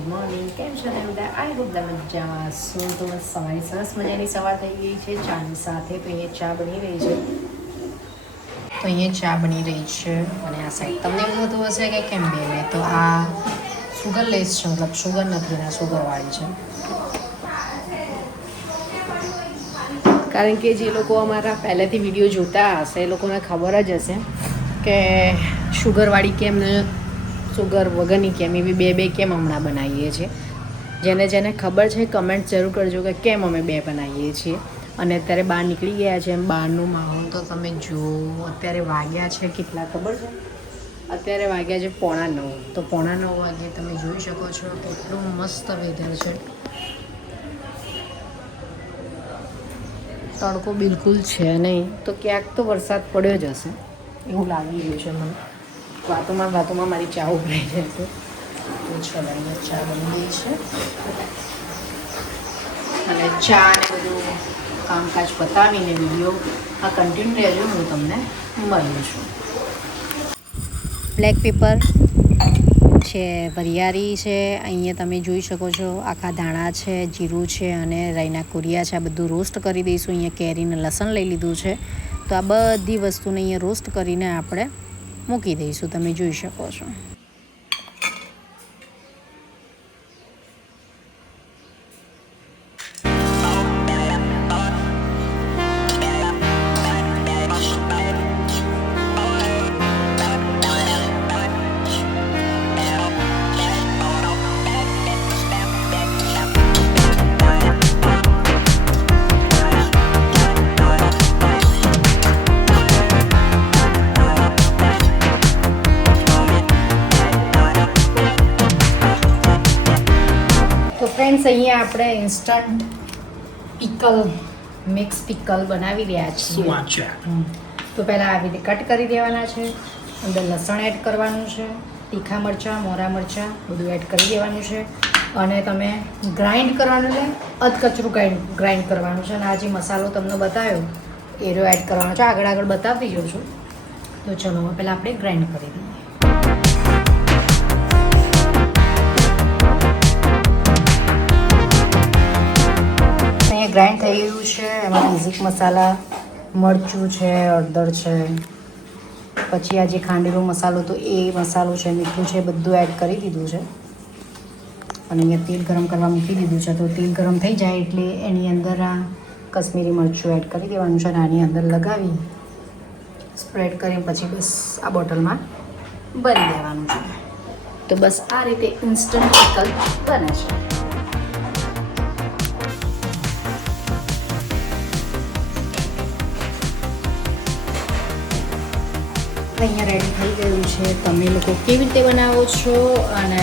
Good morning. કેમ છો તમે બધા? આઈ હોપ તમે મજામાં છો. તો સવારે સરસ મજાની સવાર થઈ ગઈ છે ચાની સાથે. તો અહીંયા ચા બની રહી છે અને આ સાઈડ તમને એવું થતું હશે કે કેમ બે તો આ શુગરલેસ છે, મતલબ શુગર નથી, ના શુગરવાળી છે. કારણ કે જે લોકો અમારા પહેલેથી વિડીયો જોતા હશે એ લોકોને ખબર જ હશે કે શુગરવાળી કેમ ને શુગર વગરની કેમ, એવી બે કેમ હમણાં બનાવીએ છીએ. જેને ખબર છે કમેન્ટ જરૂર કરજો કે કેમ અમે બે બનાવીએ છીએ. અને અત્યારે બહાર નીકળી ગયા છે. એમ બહારનું માહોલ તો તમે જુઓ. અત્યારે વાગ્યા છે કેટલા ખબર છે? અત્યારે વાગ્યા છે 8:45. તો 8:45 વાગે તમે જોઈ શકો છો કેટલું મસ્ત વેધર છે. તડકો બિલકુલ છે નહીં. તો ક્યાંક તો વરસાદ પડ્યો જ હશે એવું લાગી રહ્યું છે મને. વાતોમાં મારી ચા ઉભરાઈ જાય છે. તો ચલો અહીંયા ચા બની ગઈ છે અને ચા ને બધું કામકાજ પતાવીને વિડીયો આ કન્ટિન્યુ રહેજો. હું તમને મળું છું. બ્લેક પેપર છે, વરિયાળી છે, અહીંયા તમે જોઈ શકો છો આખા ધાણા છે, જીરું છે અને રાઈના કુરિયા છે. આ બધું રોસ્ટ કરી દઈશું. અહીંયા કેરીને લસણ લઈ લીધું છે. તો આ બધી વસ્તુને અહીંયા રોસ્ટ કરીને આપણે મૂકી દઈશું. તમે જોઈ શકો છો. ફ્રેન્ડ્સ, અહીંયા આપણે ઇન્સ્ટન્ટ પિકલ, મિક્સ પિકલ બનાવી રહ્યા છીએ. તો પહેલાં આવી રીતે કટ કરી દેવાના છે. અંદર લસણ એડ કરવાનું છે, તીખા મરચાં, મોરા મરચાં બધું એડ કરી દેવાનું છે. અને તમે ગ્રાઇન્ડ કરવાનું છે, અધકચરું ગ્રાઇન્ડ કરવાનું છે. અને આ જે મસાલો તમને બતાવ્યો એ એડ કરવાનો છે. આગળ બતાવતી જાઉં છું. તો ચલો પહેલાં આપણે ગ્રાઇન્ડ કરી દઈએ. ગ્રાઇન્ડ થઈ ગયું છે. એમાં બેઝિક મસાલા મરચું છે, હળદર છે, પછી આ જે ખાંડેલો મસાલો તો એ મસાલો છે, મીઠું છે, બધું એડ કરી દીધું છે. અને અહીંયા તેલ ગરમ કરવા મૂકી દીધું છે. તો તેલ ગરમ થઈ જાય એટલે એની અંદર આ કશ્મીરી મરચું એડ કરી દેવાનું છે. અને આની અંદર લગાવી સ્પ્રેડ કરીને પછી બસ આ બોટલમાં ભરી દેવાનું છે. તો બસ આ રીતે ઇન્સ્ટન્ટ પિકલ બને છે. અહીંયા રેડી થઈ ગયું છે. તમે લોકો કેવી રીતે બનાવો છો અને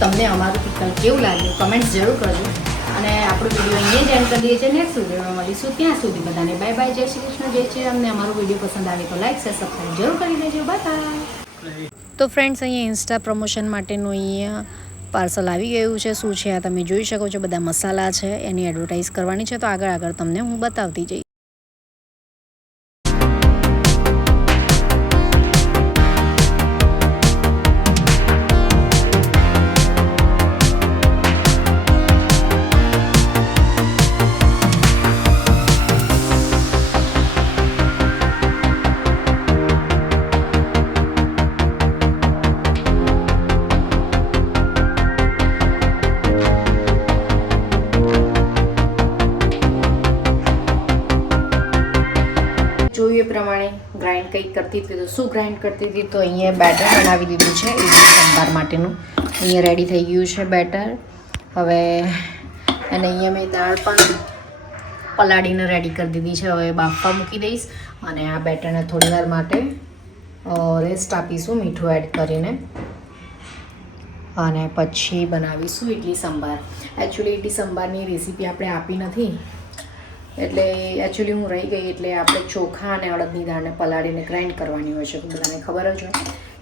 તમને અમારું પિકલ કેવું લાગ્યું કમેન્ટ્સ જરૂર કરજો. અને આપણો વિડીયો અહીંયા જ એન્ડ કરી દઈએ છીએ. નેક્સ્ટ વિડીયોમાં મળીશું. ત્યાં સુધી બધાને બાય બાય, જય શ્રી કૃષ્ણ, જય શ્રી રામ. ને અમારો વિડીયો પસંદ આવે તો લાઈક શેર સબસ્ક્રાઈબ જરૂર કરી દેજો. Bye bye. તો ફ્રેન્ડ્સ, અહીંયા ઇન્સ્ટા પ્રમોશન માટેનું અહીંયા પાર્સલ આવી ગયું છે. શું છે આ તમે જોઈ શકો છો. બધા મસાલા છે, એની એડવર્ટાઈઝ કરવાની છે. તો આગળ તમને હું બતાવતી જઈશ. જોયું એ પ્રમાણે ગ્રાઇન્ડ કંઈક કરતી હતી. તો શું ગ્રાઇન્ડ કરતી હતી? તો અહીંયા બેટર બનાવી દીધું છે ઇડલી સંભાર માટેનું. અહીંયા રેડી થઈ ગયું છે બેટર. હવે અને અહીંયા મેં દાળ પણ પલાળીને રેડી કરી દીધી છે. હવે બાફવા મૂકી દઈશ અને આ બેટરને થોડી વાર માટે રેસ્ટ આપીશું મીઠું એડ કરીને. અને પછી બનાવીશું ઇડલી સંભાર. એકચ્યુઅલી ઇડલી સંભારની રેસીપી આપણે આપી નથી, એટલે એકચ્યુઅલી હું રહી ગઈ. એટલે આપણે ચોખા અને અડદની દાળને પલાળીને ગ્રાઇન્ડ કરવાની હોય છે. તો બધાને ખબર જ હોય.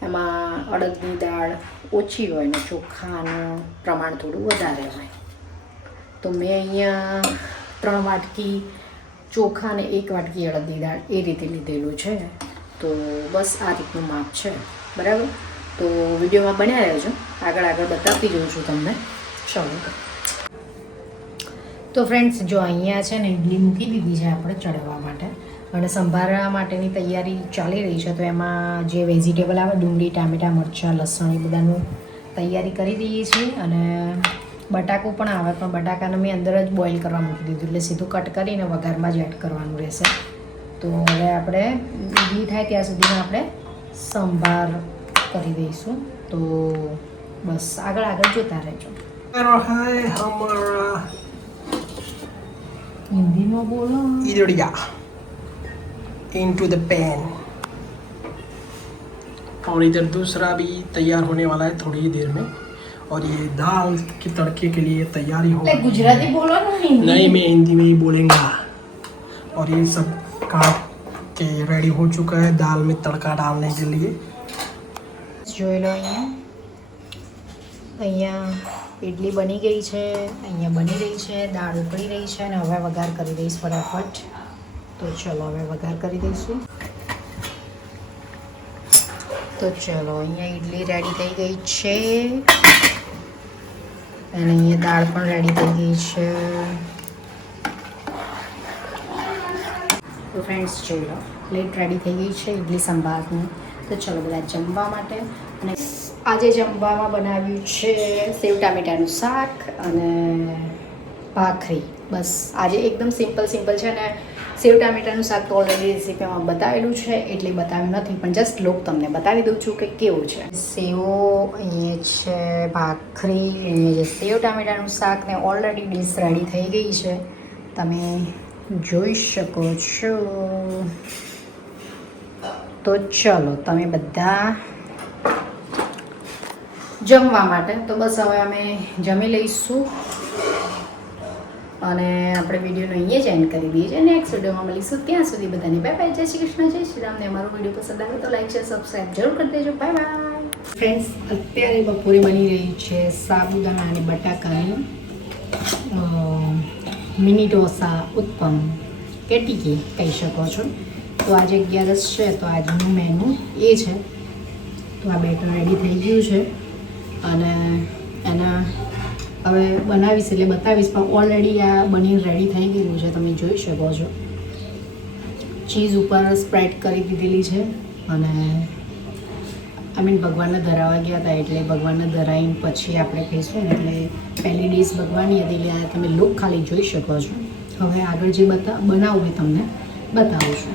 એમાં અડદની દાળ ઓછી હોય ને ચોખાનું પ્રમાણ થોડું વધારે હોય. તો મેં અહીંયા 3 વાટકી ચોખા અને 1 વાટકી અડદની દાળ એ રીતે લીધેલું છે. તો બસ આ રીતનું માપ છે, બરાબર. તો વિડીયોમાં બન્યા રહેજો. આગળ બતાવતી જઉં છું તમને. ચલો તો ફ્રેન્ડ્સ જો અહીંયા છે ને ઇડલી મૂકી દીધી છે આપણે ચડવા માટે અને સંભારા માટેની તૈયારી ચાલી રહી છે. તો એમાં જે વેજીટેબલ આવે ડુંગળી, ટામેટાં, મરચાં, લસણ એ બધાનું તૈયારી કરી દઈએ છીએ. અને બટાકું પણ આવે પણ બટાકાને મેં અંદર જ બોઇલ કરવા મૂકી દીધું એટલે સીધું કટ કરીને વઘારમાં જ એડ કરવાનું રહેશે. તો હવે આપણે ઇડલી થાય ત્યાં સુધીમાં આપણે સંભાર કરી દઈશું. તો બસ આગળ જોતા રહેજો. हिंदी में बोलो. इडलिया इनटू द पैन और इधर दूसरा भी तैयार होने वाला है थोड़ी देर में. और ये दाल के तड़के के लिए तैयारी हो गई. गुजराती बोलो ना हिंदी. नहीं, मैं हिंदी में ही बोलेंगा. और ये सब काट के रेडी हो चुका है दाल में तड़का डालने के लिए. જોઈ લો અહીંયા ઇડલી બની ગઈ છે, અહીંયા બની રહી છે, દાળ ઉકળી રહી છે અને હવે વઘાર કરી દઈશ ફટાફટ. તો ચલો હવે વઘાર કરી દઈશું. તો ચલો અહીંયા ઇડલી રેડી થઈ ગઈ છે અને અહીંયા દાળ પણ રેડી થઈ ગઈ છે. તો ફ્રેન્ડ્સ જોઈ લો પ્લેટ રેડી થઈ ગઈ છે ઇડલી સંભારની. તો ચલો બધા જમવા માટે. અને આજે જમવામાં બનાવ્યું છે સેવ ટામેટાનું શાક અને ભાખરી. બસ આજે એકદમ સિમ્પલ છે. અને સેવ ટામેટાનું શાક તો ઓલરેડી રેસીપીમાં બતાવેલું છે એટલે બતાવ્યું નથી, પણ જસ્ટ લોક તમને બતાવી દઉં છું કે કેવું છે. સેવો અહીંયા છે, ભાખરી અહીંયા છે, સેવ ટામેટાનું શાક ને ઓલરેડી ડીશ રેડી થઈ ગઈ છે, તમે જોઈ શકો છો. તો ચલો તમે બધા જમવા માટે. તો બસ હવે અમે જમી લઈશું અને આપણે વિડીયોનો અહીંયા જ એન્ડ કરી દઈએ છીએ. નેક્સ્ટ વિડીયોમાં મળીશું. ત્યાં સુધી બધાને બાય બાય. જય શ્રી કૃષ્ણ, જય શ્રી રામ. ને અમારો વિડીયો પસંદ આવે તો લાઈક, શેર, સબસ્ક્રાઈબ જરૂર કરી દેજો. Bye bye. ફ્રેન્ડ્સ અત્યારે બપોરે બની રહી છે સાબુદાણા અને બટાકાની મિની ઢોસા ઉત્પમ કેટીકી કહી શકો છો. તો આજે 11 છે તો આજનું મેનુ એ છે. તો આ બેટર રેડી થઈ ગયું છે અને એના હવે બનાવીશ એટલે બતાવીશ, પણ ઓલરેડી આ બનીને રેડી થઈ ગયું છે, તમે જોઈ શકો છો. ચીઝ ઉપર સ્પ્રેડ કરી દીધેલી છે અને ભગવાનને ધરાવવા ગયા હતા એટલે ભગવાનને ધરાવીને પછી આપણે ખાઈશું ને, એટલે પહેલી ડીશ ભગવાનની હતી એટલે આ તમે લુક ખાલી જોઈ શકો છો. હવે આગળ જે બનાવું એ તમને બતાવું છું.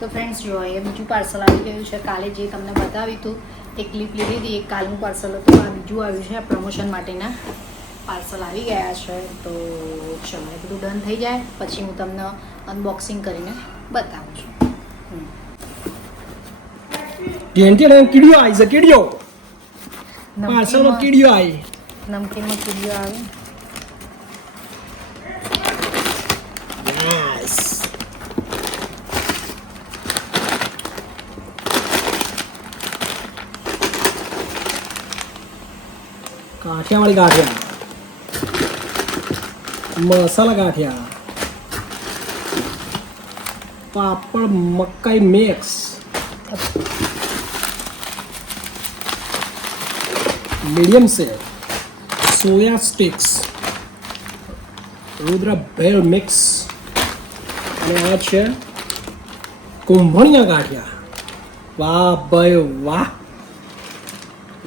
તો ફ્રેન્ડ્સ જો એ બીજું પાર્સલ આવી ગયું છે. કાલે જે તમને બતાવ્યું હતું તે ક્લિપ લીધી હતી, એક કાલનું પાર્સલ હતું, આ બીજું આવ્યું છે. પ્રમોશન માટેના પાર્સલ આવી ગયા છે. તો ચલો એ બધું ડન થઈ જાય પછી હું તમને અનબોક્સિંગ કરીને બતાવું છું. કીડીઓ આવી છે, કીડીઓ પાર્સલમાં કીડીઓ આવી. નમકીનમાં કીડીઓ આવે. કાઠિયાવાડી ગાંઠિયા, મસાલા ગાંઠિયા, પાપડ મકાઈ મિક્સ, મીડિયમ સેવ, સોયા સ્ટિક્સ, રુદ્ર ભેળ મિક્સ અને આ છે કુંભણિયા ગાંઠિયા. વાહ ભાઈ વાહ,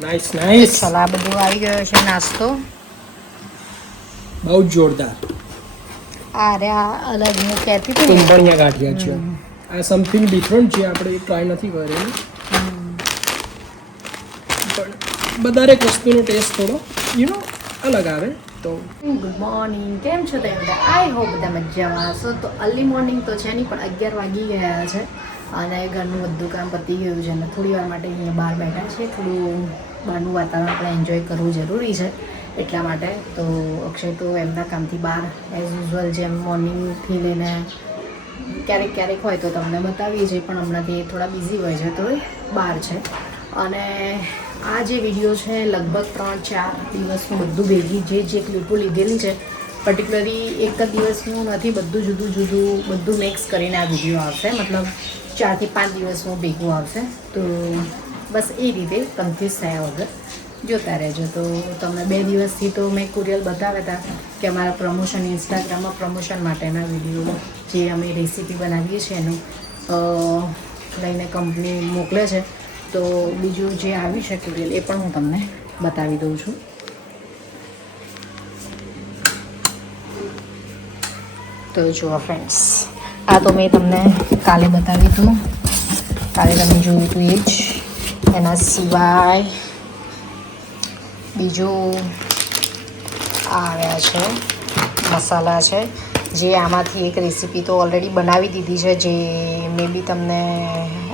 નાઈસ નાઈસ. ચલો આ બધું આવી ગયો છે નાસ્તો. બહુ જોરદાર. અરે આ અલગ હું કહેતી હતી કુંભણિયા ગાંઠિયા છે. આ સમથિંગ ડિફરન્ટ છે, આપણે ટ્રાય નથી કરેલું, પણ દરેક વસ્તુનો ટેસ્ટ થોડો અલગ આવે. તો ગુડ મોર્નિંગ, કેમ છો તમે? આઈ હોપ બધા મજામાં હશો. તો અર્લી મોર્નિંગ તો છે નહીં, પણ 11 વાગી ગયા છે અને ઘરનું બધું કામ પતી ગયું છે અને થોડી વાર માટે અહીંયા બહાર બેઠા છે. થોડું બહારનું વાતાવરણ આપણે એન્જોય કરવું જરૂરી છે એટલા માટે. તો અક્ષય તો એમના કામથી બહાર એઝ યુઝ્યુઅલ જેમ મોર્નિંગથી લઈને ક્યારેક હોય તો તમને બતાવીએ છીએ, પણ હમણાંથી થોડા બિઝી હોય છે તો બહાર છે. અને આ જે વિડીયો છે લગભગ 3-4 દિવસનું બધું ભેગી જે ક્લિપો લીધેલી છે પર્ટિક્યુલરલી એક જ દિવસનું નથી, બધું જુદું જુદું બધું મિક્સ કરીને આ વિડીયો આવશે, મતલબ 4 થી 5 દિવસનું ભેગું આવશે. તો બસ એ રીતે કન્ફ્યુઝ થયા વગર જોતા રહેજો. તો તમને 2 દિવસથી તો મેં કુરિયર બતાવ્યા હતા કે અમારા પ્રમોશન ઇન્સ્ટાગ્રામમાં પ્રમોશન માટેના વિડીયો જે અમે રેસીપી બનાવીએ છીએ એનું લઈને કંપની મોકલે છે. તો બીજું જે આવ્યું છે કુરિયર એ પણ હું તમને બતાવી દઉં છું. તો જુઓ ફ્રેન્ડ્સ, આ તો મેં તમને કાલે બતાવ્યું હતું, કાલે તમે જોયું હતું એ જ. એના સિવાય બીજું આવ્યા છે મસાલા છે, જે આમાંથી એક રેસીપી તો ઓલરેડી બનાવી દીધી છે, જે મેં બી તમને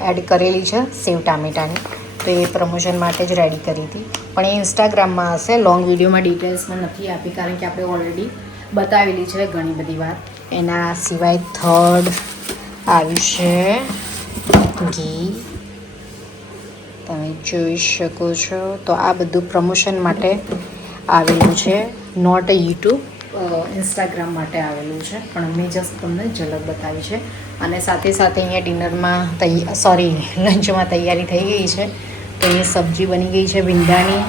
એડ કરેલી છે સેવ ટામેટાની. તો એ પ્રમોશન માટે જ રેડી કરી હતી, પણ એ ઇન્સ્ટાગ્રામમાં હશે, લોંગ વિડીયોમાં ડિટેલ્સમાં નથી આપી કારણ કે આપણે ઓલરેડી બતાવેલી છે ઘણી બધી વાર. એના સિવાય થર્ડ આવ્યું છે ઘી, તમે જોઈ શકો છો. તો આ બધું પ્રમોશન માટે આવેલું છે, નોટ યુટ્યુબ, ઇન્સ્ટાગ્રામ માટે આવેલું છે, પણ મેં જસ્ટ તમને ઝલક બતાવી છે. અને સાથે સાથે અહીંયા ડિનરમાં લંચમાં તૈયારી થઈ ગઈ છે. તો એ સબ્જી બની ગઈ છે ભીંડાની,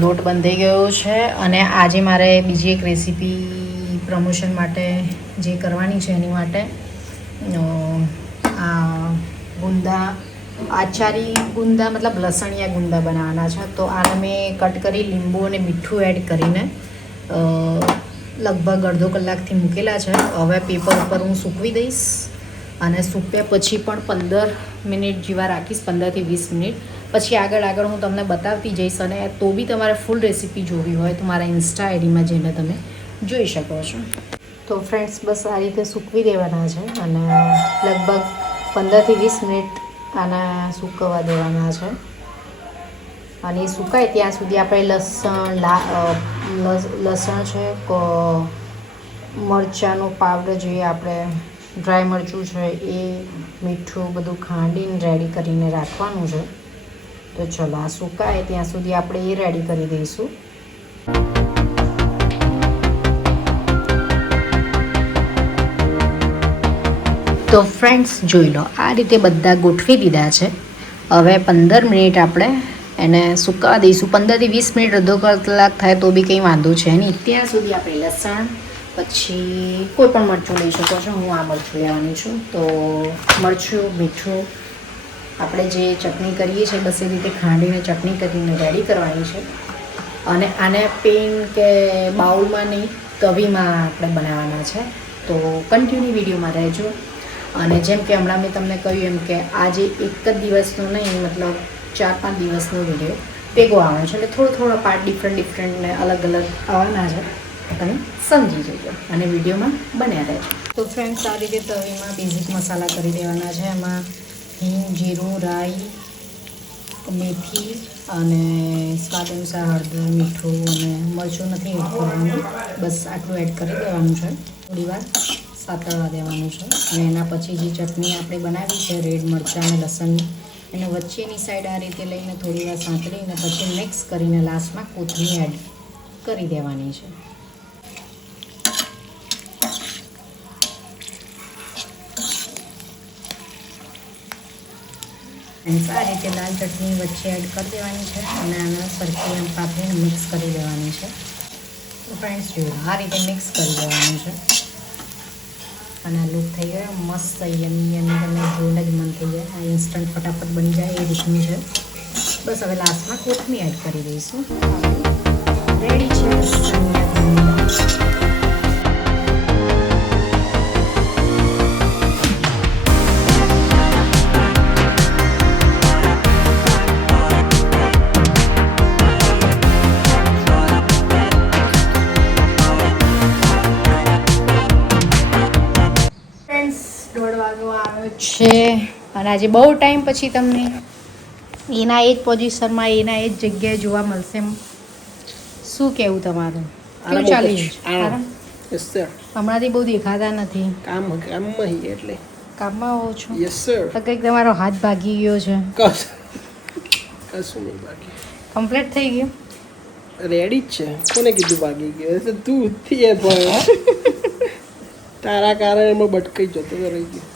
લોટ બંધાઈ ગયો છે. અને આજે મારે બીજી એક રેસીપી પ્રમોશન માટે જે કરવાની છે એની માટે આ ગુંદા, આચારી ગુંદા મતલબ લસણિયા ગુંદા બનાવવાના છે. તો આને મેં કટ કરી લીંબુ અને મીઠું એડ કરીને લગભગ અડધો કલાકથી મૂકેલા છે. હવે પેપર ઉપર હું સૂકવી દઈશ અને સૂક્યા પછી પણ 15 મિનિટ જેવા રાખીશ, 15 થી 20 મિનિટ. પછી આગળ હું તમને બતાવતી જઈશ. અને તો બી તમારે ફૂલ રેસીપી જોવી હોય તો મારા ઇન્સ્ટા આઈડીમાં જઈને તમે જોઈ શકો છો. તો ફ્રેન્ડ્સ, બસ આ રીતે સૂકવી દેવાના છે અને લગભગ 15 થી 20 મિનિટ આના સૂકવવા દેવાના છે. અને એ સુકાય ત્યાં સુધી આપણે લસણ છે, મરચાંનો પાવડર જે આપણે ડ્રાય મરચું છે એ, મીઠું બધું ખાંડીને રેડી કરીને રાખવાનું છે. તો ચલો આ સુકાય ત્યાં સુધી આપણે એ રેડી કરી દઈશું. તો ફ્રેન્ડ્સ જોઈ લો, આ રીતે બધા ગોઠવી દીધા છે. હવે 15 મિનિટ આપણે એને સુકાવા દઈશું. 15 થી 20 મિનિટ, અડધો કલાક થાય તો બી કંઈ વાંધો છે નહીં. ત્યાં સુધી આપણે લસણ, પછી કોઈ પણ મરચું લઈ શકો છો, હું આ મરચું લેવાની છું. તો મરચું, મીઠું, આપણે જે ચટણી કરીએ છીએ બસ એ રીતે ખાંડીને ચટણી કરીને રેડી કરવાની છે. અને આને પેન કે બાઉલમાં નહીં, તવીમાં આપણે બનાવવાના છે. તો કન્ટિન્યુ વિડીયોમાં રહેજો. અને જેમ કે હમણાં મેં તમને કહ્યું એમ કે આજે એક જ દિવસનો નહીં, મતલબ 4-5 દિવસનો વિડીયો ભેગો આવવાનો છે. એટલે થોડો પાર્ટ ડિફરન્ટ ને અલગ આવવાના છે. તમે સમજી જજો અને વિડીયોમાં બન્યા રહેજો. તો ફ્રેન્ડ્સ, આ રીતે તવીમાં બેઝિક મસાલા કરી દેવાના છે. એમાં હિંગ, જીરું, રાઈ, મેથી અને સ્વાદ અનુસાર હળદર, મીઠું અને મરચું નથી એડ કરવાનું, બસ આટલું એડ કરી દેવાનું છે. થોડી વાર સાતળવા દેવાનું છે. અને એના પછી જે ચટણી આપણે બનાવી છે રેડ મરચાં અને લસણની, એને વચ્ચેની સાઈડ આ રીતે લઈને થોડી વાર સાંતળીને પછી મિક્સ કરીને લાસ્ટમાં કોથમીર એડ કરી દેવાની છે. આ રીતે લાલ ચટણી વચ્ચે એડ કરી દેવાની છે અને આને સરખી એમ પાથરીને મિક્સ કરી દેવાની છે. તો ફ્રેન્ડ્સ જોયું, આ રીતે મિક્સ કરી દેવાનું છે. અને આ લુક થઈ ગયો મસ્ત, યમી તમને જોઈને જ મન થઈ જાય. આ ઇન્સ્ટન્ટ ફટાફટ બની જાય એ રીતનું છે. બસ હવે લાસ્ટમાં કોથમીર એડ કરી દઈશું. રેડી છે. છે અને આજે બહુ ટાઈમ પછી તમને એના એ જ પોઝિશનમાં એના એ જ જગ્યાએ જોવા મળશે. શું કહેવું તમારું? કેવું ચાલી રહ્યું છે? હમણાંથી બહુ દેખાતા નથી. કામમાં હોઉં છું. તો કંઈક તમારો હાથ ભાગી ગયો છે. કશું નહીં બાકી, કમ્પ્લીટ થઈ ગયું. રેડી જ છે. કોને કીધું ભાગી ગયો? એ તો તું થી પણ તારા કારણે એમાં ભટકાઈ જતો તો રહી ગયો.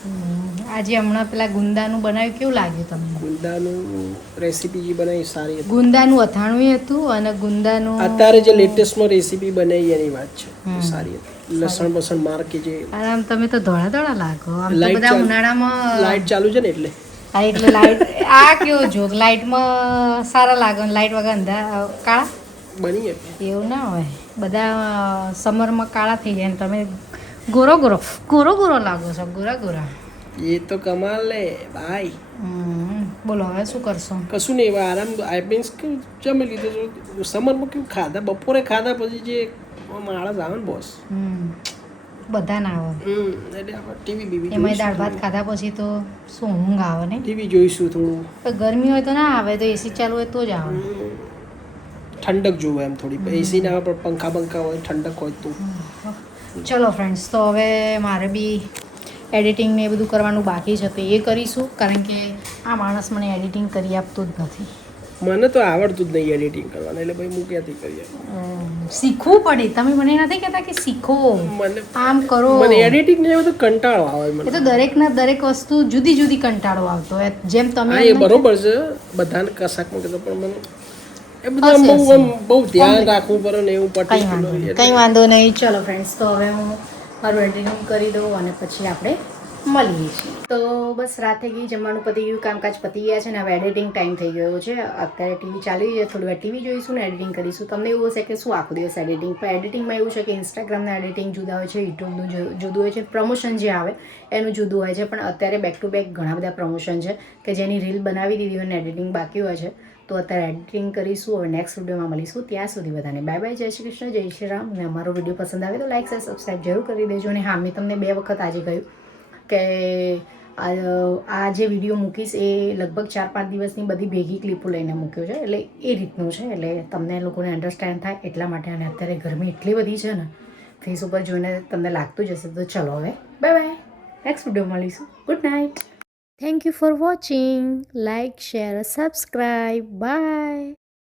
આજે હમણાં પેલા ગુંદાનું બનાવ્યું, કેવું લાગ્યું તમને? ગુંદાનું રેસીપી જે બનાવી સારી હતી. ગુંદાનું અથાણું હતું અને ગુંદાનું અત્યારે જે લેટેસ્ટમાં રેસીપી બનાવી એની વાત છે, એ સારી હતી. લસણ બસણ માર કે જે અને આમ તમે તો ધોળા ધોળા લાગો. આમ તો લાઈટ બધા ચાલુ- ઉનાળામાં લાઈટ ચાલુ છે ને એટલે હા, એટલે લાઈટ આ કેવો જોક, લાઈટમાં સારા લાગે ને લાઈટ વગર અંધા કાળા બની હતી. એવું ના હોય. બધા સમરમાં કાળા થઈ જાય ને તમે ગોરો ગોરો ગોરો ગોરો લાગો છો, ગોરા ગોરા. એ તો કમાલ લે ભાઈ. બોલો હવે શું કરશો? કશું નહીં, એવા આરામ. આઈ મીન્સ કે જમી લીધું. સમરમાં કેવું ખાધા, બપોરે ખાધા પછી જે માણસ આવે ને બોસ, બધા ના આવે. એટલે આપણે ટીવી બીવી એમાં દાળ ભાત ખાધા પછી તો શું ઊંઘ આવે ને. ટીવી જોઈશું થોડું. તો ગરમી હોય તો ના આવે, તો એસી ચાલુ હોય તો જ આવે. ઠંડક જોવે એમ થોડી. એસી ના હોય પણ પંખા બંખા હોય, ઠંડક હોય તો. ચલો ફ્રેન્ડ્સ, તો હવે મારે બી એડિટિંગ ને એ બધું કરવાનું બાકી છે, તો એ કરીશું. કારણ કે આ માણસ મને એડિટિંગ કરી આપતું જ નથી. મને તો આવડતું જ નહીં એડિટિંગ કરવાનું, એટલે ભાઈ હું ક્યાંથી કરીએ. શીખવું પડે. તમે મને નથી કહેતા કે શીખો, મને આમ કરો. મને એડિટિંગ ને બધું કંટાળો આવે એ મને. તો દરેકના દરેક વસ્તુ જુદી જુદી કંટાળો આવતો હોય. જેમ તમે હા, એ બરોબર છે, બધાને કશાકમાં કહેતો, પણ મને એ બધા બહુ ધ્યાન રાખવું પડે ને એવું પર્ટિક્યુલર. કંઈ વાંધો નહીં. ચલો ફ્રેન્ડ્સ, તો હવે હું મારું એડિટિંગ કરી દઉં અને પછી આપણે મળીએ છીએ. તો બસ રાત થઈ ગઈ, જમવાનું પતી ગયું, કામકાજ પતી ગયા છે ને હવે એડિટિંગ ટાઈમ થઈ ગયો છે. અત્યારે ટીવી ચાલી છે, થોડી વાર ટીવી જોઈશું ને એડિટિંગ કરીશું. તમને એવું હશે કે શું આખો દિવસ એડિટિંગ, પણ એડિટિંગમાં એવું છે કે ઇન્સ્ટાગ્રામના એડિટિંગ જુદા હોય છે, યુટ્યુબનું જુદું હોય છે, પ્રમોશન જે આવે એનું જુદું હોય છે. પણ અત્યારે બેક ટુ બેક ઘણા બધા પ્રમોશન છે કે જેની રીલ બનાવી દીધી હોય ને એડિટિંગ બાકી હોય છે. તો અત્યારે એડિટિંગ કરીશું. હવે નેક્સ્ટ વિડીયોમાં મળીશું. ત્યાં સુધી બધાને બાય બાય, જય શ્રી કૃષ્ણ, જય શ્રી રામ. અને અમારો વિડીયો પસંદ આવે તો લાઈક શેર સબસ્ક્રાઈબ જરૂર કરી દેજો. અને હા, મેં તમને 2 વખત આજે કહ્યું કે આ જે વિડીયો મૂકીશ એ લગભગ 4-5 દિવસની બધી ભેગી ક્લિપો લઈને મૂક્યો છે, એટલે એ રીતનું છે, એટલે તમને લોકોને અન્ડરસ્ટેન્ડ થાય એટલા માટે. અને અત્યારે ગરમી એટલી બધી છે ને, ફેસ ઉપર જોઈને તમને લાગતું જ હશે. તો ચલો હવે બાય બાય, નેક્સ્ટ વિડીયો મળીશું. Good night. Thank you for watching. Like, share, subscribe. Bye.